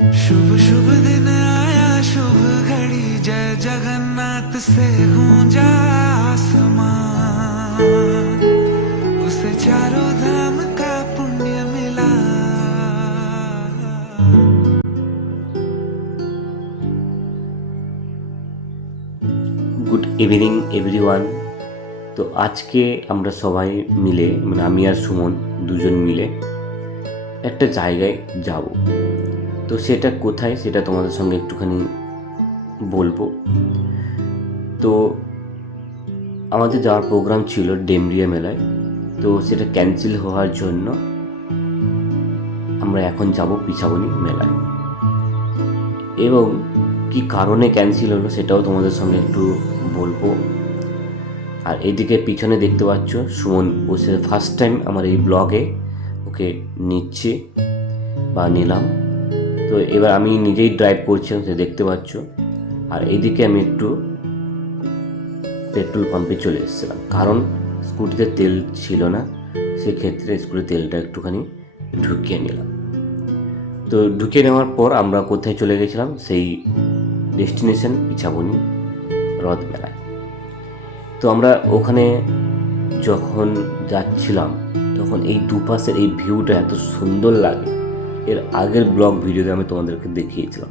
शुभ शुभ दिन आया शुभ घड़ी जय जगन्नाथ से गूंजा आसमां उसे चारों धाम का पुण्य मिला। Good evening everyone. তো আজকে আমরা সবাই মিলে মানে আমি আর সুমন দুজন মিলে একটা জায়গায় যাব। তো সেটা কোথায় সেটা তোমাদের সঙ্গে একটুখানি বলবো। তো আমাদের যাওয়ার প্রোগ্রাম ছিল ডেমরিয়া মেলায়, তো সেটা ক্যান্সেল হওয়ার জন্য আমরা এখন যাব পিছাবনি মেলায়। এবং কি কারণে ক্যান্সেল হলো সেটাও তোমাদের সঙ্গে একটু বলবো। আর এদিকে পিছনে দেখতে পাচ্ছ সুমন বসে ফার্স্ট টাইম আমার এই ব্লগে ওকে নিচ্ছি বা নিলাম। তো এবার আমি নিজেই ড্রাইভ করছিলাম, সে দেখতে পাচ্ছ। আর এইদিকে আমি একটু পেট্রোল পাম্পে চলে এসেছিলাম, কারণ স্কুটিতে তেল ছিল না, সেক্ষেত্রে স্কুটির তেলটা একটুখানি ঢুকিয়ে নিলাম। তো ঢুকিয়ে নেওয়ার পর আমরা কোথায় চলে গেছিলাম, সেই ডেস্টিনেশন পিছাবনি রথ মেলায়। তো আমরা ওখানে যখন যাচ্ছিলাম তখন এই দুপাশের এই ভিউটা এত সুন্দর লাগে, এর আগের ব্লগ ভিডিওতে আমি তোমাদেরকে দেখিয়েছিলাম।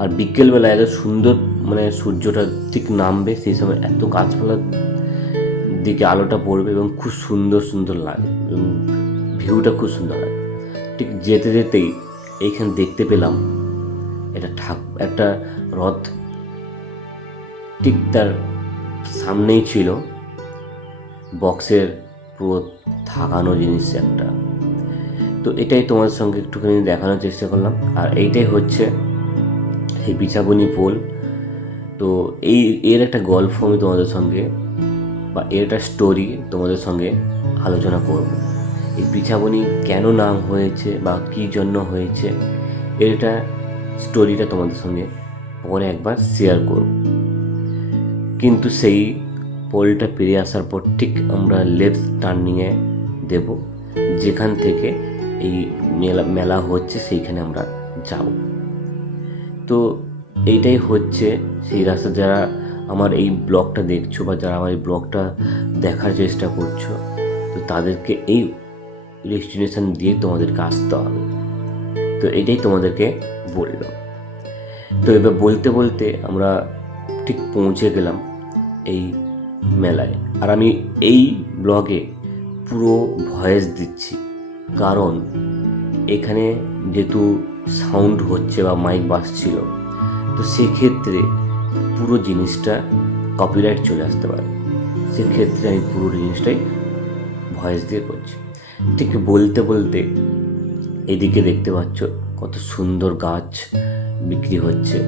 আর বিকেলবেলা এত সুন্দর মানে সূর্যটা ঠিক নামবে, সেই সময় এত গাছপালার দিকে আলোটা পড়বে এবং খুব সুন্দর সুন্দর লাগে এবং ভিউটা খুব সুন্দর লাগে। ঠিক যেতে যেতেই এইখানে দেখতে পেলাম একটা রথ, ঠিক তার সামনেই ছিল বক্সের পুরো থাকানো জিনিস একটা। তো এটাই তোমাদের সঙ্গে একটুখানি দেখানোর চেষ্টা করলাম। আর এইটাই হচ্ছে এই পিছাবনি পোল। তো এর একটা গল্প আমি তোমাদের সঙ্গে বা এর একটা স্টোরি তোমাদের সঙ্গে আলোচনা করব। এই পিছাবনি কেন নাম হয়েছে বা কী জন্য হয়েছে, এটা স্টোরিটা তোমাদের সঙ্গে পরে একবার শেয়ার করব। কিন্তু সেই পোলটা পেরিয়ে আসার পর ঠিক আমরা লেফট টার্নিংয়ে দেব, যেখান থেকে এই মেলা হচ্ছে সেইখানে আমরা যাব। তো এইটাই হচ্ছে সেই রাস্তা। যারা আমার এই ব্লগটা দেখছো বা যারা আমার এই ব্লগটা দেখার চেষ্টা করছো, তো তাদেরকে এই ডেস্টিনেশন দিয়ে তোমাদেরকে আসতে হবে। তো এটাই তোমাদেরকে বললাম। তো এবার বলতে বলতে আমরা ঠিক পৌঁছে গেলাম এই মেলায়। আর আমি এই ব্লগে পুরো ভয়েস দিচ্ছি, কারণ এখানে যেহেতু সাউন্ড হচ্ছে বা মাইক বাজছিল, তো সেক্ষেত্রে পুরো জিনিসটা কপিরাইট চলে আসতে পারে। সেক্ষেত্রে আমি পুরো জিনিসটাই ভয়েস দিয়ে করছি। ঠিক বলতে বলতে এদিকে দেখতে পাচ্ছ কত সুন্দর গাছ বিক্রি হচ্ছে,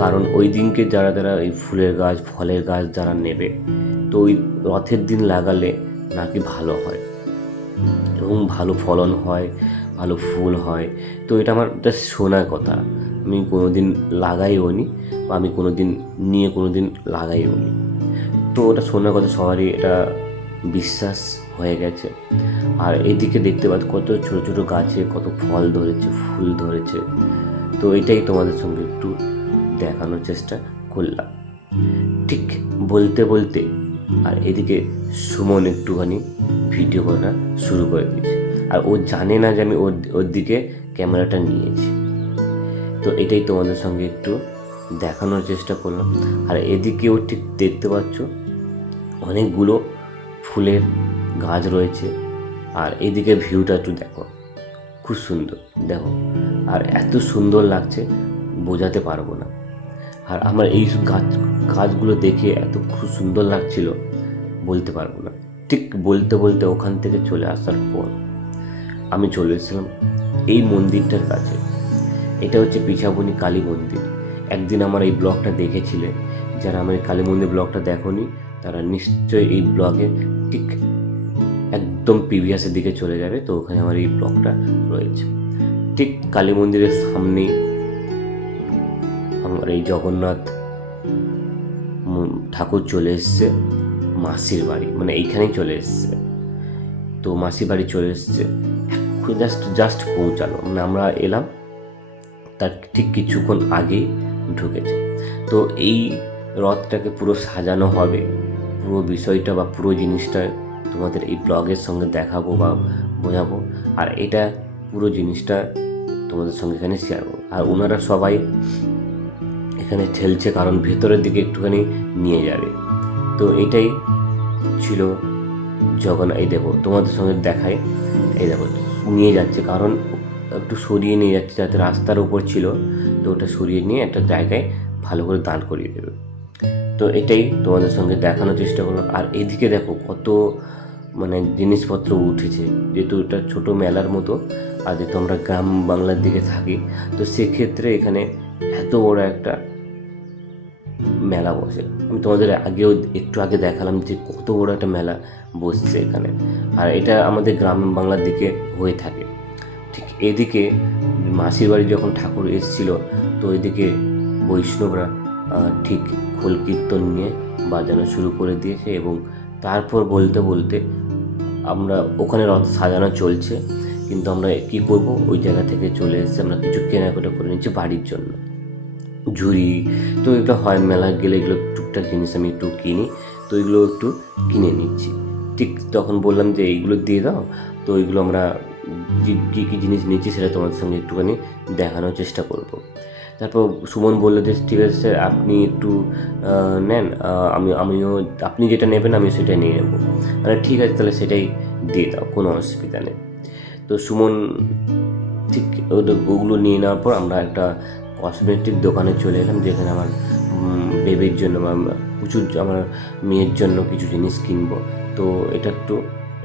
কারণ ওই দিনকে যারা যারা এই ফুলের গাছ ফলের গাছ যারা নেবে, তো ওই রথের দিন লাগালে নাকি ভালো হয় এবং ভালো ফলন হয়, ভালো ফুল হয়। তো এটা আমার জাস্ট শোনার কথা, আমি কোনো দিন লাগাইও নি বা আমি কোনো দিন নিয়ে কোনো দিন লাগাইও নি। তো ওটা শোনার কথা, সবারই এটা বিশ্বাস হয়ে গেছে। আর এদিকে দেখতে পাচ্ছ কত ছোটো ছোটো গাছে কত ফল ধরেছে, ফুল ধরেছে। তো এটাই তোমাদের সঙ্গে একটু দেখানোর চেষ্টা করলাম। ঠিক বলতে বলতে আর এদিকে সুমন একটুখানি ভিডিও করা শুরু করে দিয়েছে, আর ও জানে না যে আমি ওর দিকে ক্যামেরাটা নিয়েছি। তো এটাই তোমাদের সঙ্গে একটু দেখানোর চেষ্টা করলাম। আর এদিকেও ঠিক দেখতে পাচ্ছ অনেকগুলো ফুলের গাছ রয়েছে। আর এদিকে ভিউটা একটু দেখো, খুব সুন্দর দেখো। আর এত সুন্দর লাগছে বোঝাতে পারবো না। আর আমার এই গাছগুলো দেখে এত খুব সুন্দর লাগছিল বলতে পারবো না। ঠিক বলতে বলতে ওখান থেকে চলে আসার পর আমি চলে এসেছিলাম এই মন্দিরটার কাছে। এটা হচ্ছে পিছাবনি কালী মন্দির। একদিন আমার এই ব্লগটা দেখেছিলে, যারা আমার এই কালী মন্দির ব্লগটা দেখোনি তারা নিশ্চয়ই এই ব্লগে ঠিক একদম প্রিভিয়াসের দিকে চলে যাবে। তো ওখানে আমার এই ব্লগটা রয়েছে। ঠিক কালী মন্দিরের সামনেই আমার এই জগন্নাথ ঠাকুর চলে এসছে মাসির বাড়ি, মানে এইখানেই চলে এসছে। তো মাসির বাড়ি চলে এসছে, জাস্ট পৌঁছালো, মানে আমরা এলাম তার ঠিক কিছুক্ষণ আগেই ঢুকেছে। তো এই রথটাকে পুরো সাজানো হবে, পুরো বিষয়টা বা পুরো জিনিসটা তোমাদের এই ব্লগের সঙ্গে দেখাবো বা বোঝাবো, আর এটা পুরো জিনিসটা তোমাদের সঙ্গে এখানে শেয়ার করবো। আর ওনারা সবাই এখানে ঠেলছে কারণ ভেতরের দিকে একটুখানি নিয়ে যাবে। তো এটাই ছিল এই দেখো তোমাদের সঙ্গে দেখায়, এই দেখো নিয়ে যাচ্ছে, কারণ একটু সরিয়ে নিয়ে যাচ্ছে যাতে রাস্তার উপর ছিল, তো ওটা সরিয়ে নিয়ে একটা জায়গায় ভালো করে দাঁড় করিয়ে দেবে। তো এটাই তোমাদের সঙ্গে দেখানোর চেষ্টা করলাম। আর এদিকে দেখো কত মানে জিনিসপত্র উঠেছে, যেহেতু এটা ছোটো মেলার মতো, আর যেহেতু আমরা গ্রাম বাংলার দিকে থাকি, তো সেক্ষেত্রে এখানে এত বড় একটা মেলা বসে। আমি তোমাদের আগেও একটু আগে দেখালাম যে কত বড় একটা মেলা বসছে এখানে, আর এটা আমাদের গ্রাম বাংলার দিকে হয়ে থাকে। ঠিক এদিকে মাসির বাড়ি যখন ঠাকুর এসেছিল, তো এদিকে বৈষ্ণবরা ঠিক খোল কীর্তন নিয়ে বাজানো শুরু করে দিয়েছে, এবং তারপর বলতে বলতে আমরা ওখানে রথ সাজানো চলছে, কিন্তু আমরা কী করব, ওই জায়গা থেকে চলে এসেছি, আমরা কিছু কেনাকাটা করে নিচ্ছি বাড়ির জন্য, ঝুড়ি। তো এটা হয় মেলা গেলে এগুলো টুকটাক জিনিস আমি একটু কিনি, তো এগুলো একটু কিনে নিচ্ছি। ঠিক তখন বললাম যে এইগুলো দিয়ে দাও, তো এইগুলো আমরা কী কী জিনিস নিচ্ছি সেটা তোমাদের সঙ্গে একটুখানি দেখানোর চেষ্টা করব। তারপর সুমন বললো যে ঠিক আছে স্যার আপনি একটু নেন, আমিও আপনি যেটা নেবেন আমি সেটাই নিয়ে নেবো। মানে ঠিক আছে তাহলে সেটাই দিয়ে দাও, কোনো অসুবিধা নেই। তো সুমন ঠিক ওগুলো নিয়ে নেওয়ার পর আমরা একটা কসমেটিক দোকানে চলে এলাম, যেখানে আমার বেবির জন্য বা প্রচুর আমার মেয়ের জন্য কিছু জিনিস কিনবো। তো এটা একটু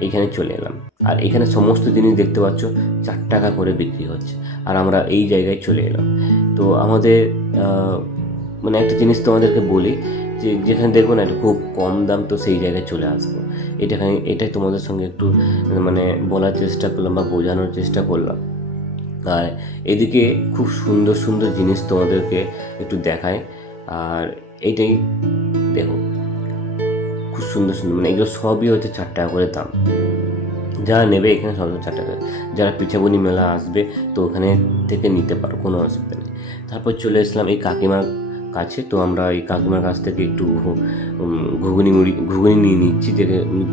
এইখানে চলে এলাম, আর এখানে সমস্ত জিনিস দেখতে পাচ্ছ 4 টাকা করে বিক্রি হচ্ছে, আর আমরা এই জায়গায় চলে এলাম। তো আমাদের মানে একটা জিনিস তোমাদেরকে বলি যে যেখানে দেখবো না এটা খুব কম দাম, তো সেই জায়গায় চলে আসবো। এটাই তোমাদের সঙ্গে একটু মানে বলার চেষ্টা করলাম বা বোঝানোর চেষ্টা করলাম। আর এদিকে খুব সুন্দর সুন্দর জিনিস তোমাদেরকে একটু দেখায়, আর এইটাই দেখো খুব সুন্দর সুন্দর, মানে এগুলো সবই হচ্ছে 4 টাকা করে দাম। যারা নেবে এখানে সব 4 টাকা, যারা পিঠাবনি মেলা আসবে তো ওখানে থেকে নিতে পারো, কোনো অসুবিধা নেই। তারপর চলে এসলাম এই কাকিমার কাছে, তো আমরা এই কাকিমার কাছ থেকে একটু ঘুগনি নিয়ে নিচ্ছি, যে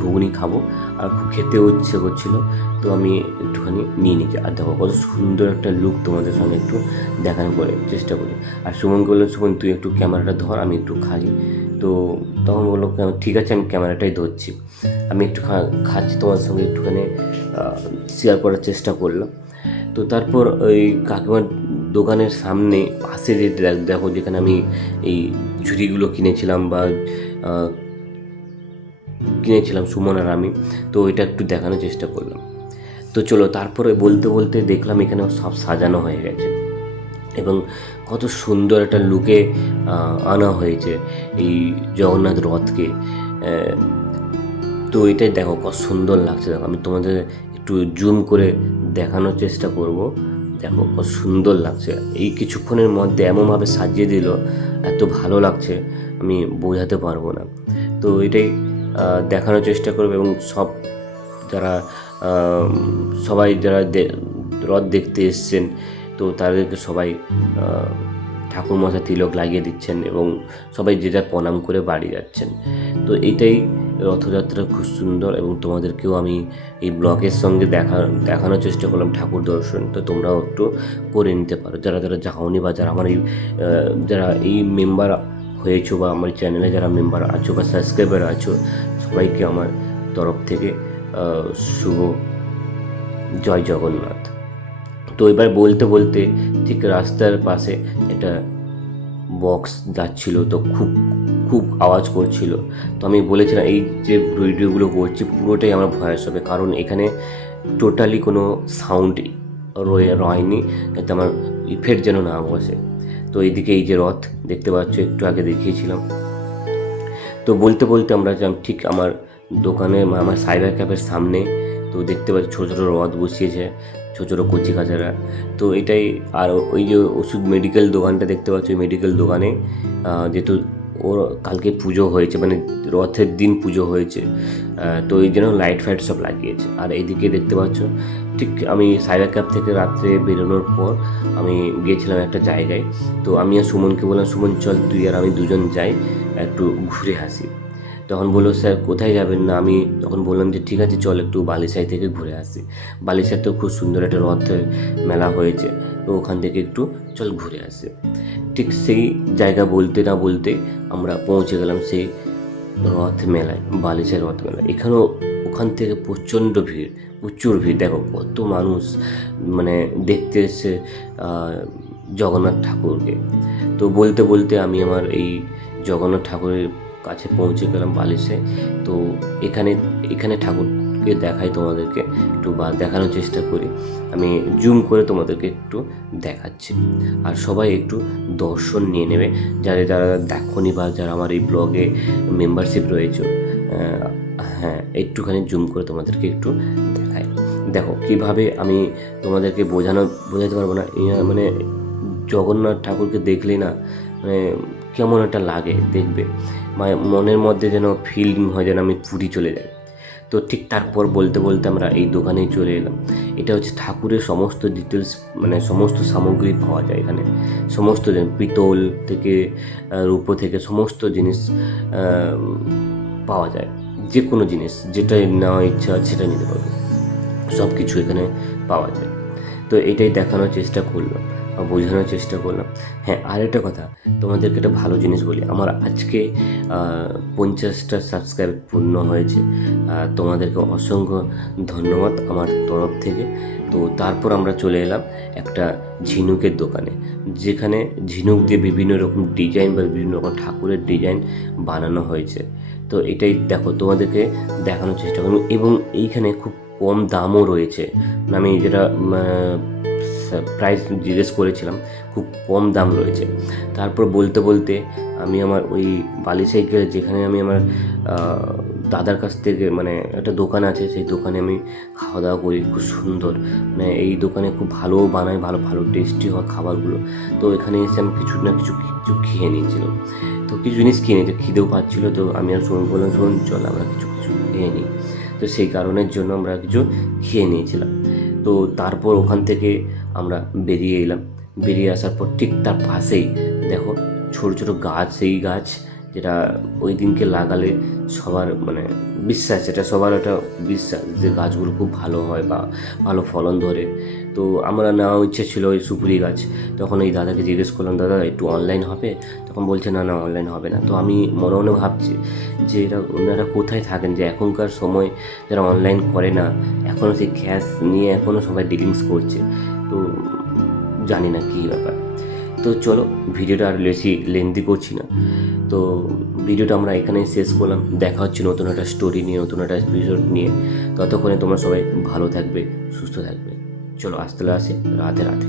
ঘুগনি খাবো, আর খুব খেতেও ইচ্ছে করছিলো, তো আমি একটুখানি নিয়ে নিচ্ছি। আর দেখো কত সুন্দর একটা লুক তোমাদের সঙ্গে একটু দেখানো করে চেষ্টা করি। আর সুমনকে বললো সুমন তুই একটু ক্যামেরাটা ধর, আমি একটু খাই। তো তখন বললো ঠিক আছে আমি ক্যামেরাটাই ধরছি, আমি একটু খাচ্ছি, তোমার সঙ্গে একটুখানি শেয়ার করার চেষ্টা করলাম। তো তারপর ওই কাকিমার দোকানের সামনে পাশে যে দেখো যেখানে আমি এই ঝুড়িগুলো কিনেছিলাম বা সুমন আর আমি, তো এটা একটু দেখানোর চেষ্টা করলাম। তো চলো তারপরে বলতে বলতে দেখলাম এখানে সব সাজানো হয়ে গেছে, এবং কত সুন্দর একটা লুকে আনা হয়েছে এই জগন্নাথ রথকে। তো এটাই দেখো কত সুন্দর লাগছে, দেখো আমি তোমাদের একটু জুম করে দেখানোর চেষ্টা করব। দেখো কত সুন্দর লাগছে, এই কিছুক্ষণের মধ্যে এমনভাবে সাজিয়ে দিল, এত ভালো লাগছে আমি বোঝাতে পারবো না। তো এটাই দেখানোর চেষ্টা করবো, এবং সবাই যারা রথ দেখতে এসছেন তো তাদেরকে সবাই ঠাকুরমশাই তিলক লাগিয়ে দিচ্ছেন, এবং সবাই যে যা প্রণাম করে বাড়ি যাচ্ছেন। তো এইটাই রথযাত্রা খুব সুন্দর, এবং তোমাদেরকেও আমি এই ব্লগের সঙ্গে দেখানোর চেষ্টা করলাম ঠাকুর দর্শন। তো তোমরাও একটু করে নিতে পারো, যারা যাওনি বা যারা আমার যারা এই মেম্বার হয়েছো বা আমার চ্যানেলে যারা মেম্বার আছো বা সাবস্ক্রাইবার আছো, সবাইকে আমার তরফ থেকে শুভ জয় জগন্নাথ। তো এবার বলতে বলতে ঠিক রাস্তার পাশে একটা বক্স যাচ্ছিল, তো খুব আওয়াজ করছিল। তো আমি বলেছিলাম এই যে ভিডিওগুলো করছি পুরোটাই আমার ভয়েস হবে, কারণ এখানে টোটালি কোনো সাউন্ড রয়নি, যাতে আমার ইফেক্ট যেন না বসে। তো এইদিকে এই যে রথ দেখতে পাচ্ছ, একটু আগে দেখিয়েছিলাম। তো বলতে বলতে আমরা ঠিক আমার দোকানে আমার সাইবার ক্যাফের সামনে, তো দেখতে পাচ্ছি ছোটো ছোটো রথ বসিয়েছে, ছোটো ছোটো কচি কাচারা। তো এটাই, আর ওই যে ওষুধ মেডিকেল দোকানটা দেখতে পাচ্ছ, ওই মেডিকেল দোকানে যেহেতু ওর কালকে পুজো হয়েছে, মানে রথের দিন পুজো হয়েছে, তো এই জন্য লাইট ফাইট সব লাগিয়েছে। আর এইদিকে দেখতে পাচ্ছ ঠিক আমি সাইবার ক্যাব থেকে রাত্রে বেরোনোর পর আমি গিয়েছিলাম একটা জায়গায়। তো আমি আর সুমনকে বললাম, সুমন চল তুই আর আমি দুজন যাই, একটু ঘুরে আসি। তখন বললো, স্যার কোথায় যাবেন? না আমি তখন বললাম যে ঠিক আছে চল একটু বালিসাই থেকে ঘুরে আসি, বালিসাই তো খুব সুন্দর একটা রথের মেলা হয়েছে, তো ওখান থেকে একটু চল ঘুরে আসি। ঠিক সেই জায়গা বলতে না বলতে আমরা পৌঁছে গেলাম সেই রথ মেলায়, বালিসাই রথ মেলায়। এখানেও ওখান থেকে প্রচণ্ড ভিড়, প্রচুর ভিড়। দেখো কত মানুষ মানে দেখতে এসছে জগন্নাথ ঠাকুরকে। তো বলতে বলতে আমি আমার এই জগন্নাথ ঠাকুরের কাছে পৌঁছে গেলাম বালিসায়। তো এখানে এখানে ঠাকুরকে দেখাই তোমাদেরকে একটু, বা দেখানোর চেষ্টা করি। আমি জুম করে তোমাদেরকে একটু দেখাচ্ছি, আর সবাই একটু দর্শন নিয়ে নেবে যারা যারা দেখোনি, বা যারা আমার এই ব্লগে মেম্বারশিপ রয়েছে। হ্যাঁ, একটুখানি জুম করে তোমাদেরকে একটু দেখাই। দেখো কীভাবে আমি তোমাদেরকে বোঝাতে পারবো না, মানে জগন্নাথ ঠাকুরকে দেখলেই না মানে কেমন একটা লাগে দেখবে, মানে মনের মধ্যে যেন ফিলিং হয় যেন আমি পুরী চলে যাই। তো ঠিক তারপর বলতে বলতে আমরা এই দোকানেই চলে এলাম। এটা হচ্ছে ঠাকুরের সমস্ত ডিটেলস, মানে সমস্ত সামগ্রী পাওয়া যায় এখানে। সমস্ত পিতল থেকে রূপো থেকে সমস্ত জিনিস পাওয়া যায়। যে কোনো জিনিস যেটা নেওয়ার ইচ্ছা সেটা নিতে পারবে, সব কিছু এখানে পাওয়া যায়। তো এটাই দেখানোর চেষ্টা করলাম, বোঝানোর চেষ্টা করলাম। হ্যাঁ, আর একটা কথা তোমাদেরকে একটা ভালো জিনিস বলি, আমার আজকে 50টা সাবস্ক্রাইব পূর্ণ হয়েছে। তোমাদেরকে অসংখ্য ধন্যবাদ আমার তরফ থেকে। তো তারপর আমরা চলে এলাম একটা ঝিনুকের দোকানে, যেখানে ঝিনুক দিয়ে বিভিন্ন রকম ডিজাইন বা বিভিন্ন রকম ঠাকুরের ডিজাইন বানানো হয়েছে। তো এটাই দেখো তোমাদেরকে দেখানোর চেষ্টা করব, এবং এইখানে খুব কম দামও রয়েছে। আমি যেটা প্রাইস জিজ্ঞেস করেছিলাম, খুব কম দাম রয়েছে। তারপর বলতে বলতে আমি আমার ওই বালিসাই গেলে, যেখানে আমি আমার দাদার কাছ থেকে, মানে একটা দোকান আছে, সেই দোকানে আমি খাওয়া দাওয়া করি, খুব সুন্দর। মানে এই দোকানে খুব ভালো বানায়, ভালো ভালো টেস্টি হয় খাবারগুলো। তো এখানে এসে আমি কিছু না কিছু কিছু খেয়ে নিয়েছিলাম। তো কিছু জিনিস খেয়ে নিয়েছি, খিদেও পাচ্ছিলো। তো আমি আর শুনুন বললাম, শুনুন চল আমরা কিছু কিছু খেয়ে নিই। তো সেই কারণের জন্য আমরা কিছু খেয়ে নিয়েছিলাম। তো তারপর ওখান থেকে আমরা বেরিয়ে এলাম। বেরিয়ে আসার পর ঠিক তার পাশেই দেখো ছোটো ছোটো গাছ, সেই গাছ যেটা ওই দিনকে লাগালে সবার মানে বিশ্বাস, এটা সবার একটা বিশ্বাস যে গাছগুলো খুব ভালো হয় বা ভালো ফলন ধরে। তো আমরা নেওয়া ইচ্ছে ছিল ওই সুপুরি গাছ। তখন এই দাদাকে জিজ্ঞেস করলাম, দাদা একটু অনলাইন হবে? তখন বলছে না না অনলাইন হবে না। তো আমি মনে মনে ভাবছি যে ওনারা কোথায় থাকেন, যে এখনকার সময় যারা অনলাইন করে না, এখনও সেই ক্যাশ নিয়ে এখনও সবাই ডিলিংস করছে। তো জানি না কী ব্যাপার। তো চলো ভিডিওটা আর বেশি লেন্দি করছি না। তো ভিডিওটা আমরা এখানেই শেষ করলাম। দেখা হচ্ছে নতুন একটা স্টোরি নিয়ে, নতুন একটা এপিসোড নিয়ে। ততক্ষণে তোমরা সবাই ভালো থাকবে, সুস্থ থাকবে। চলো আসতে আসি, রাধে রাধে।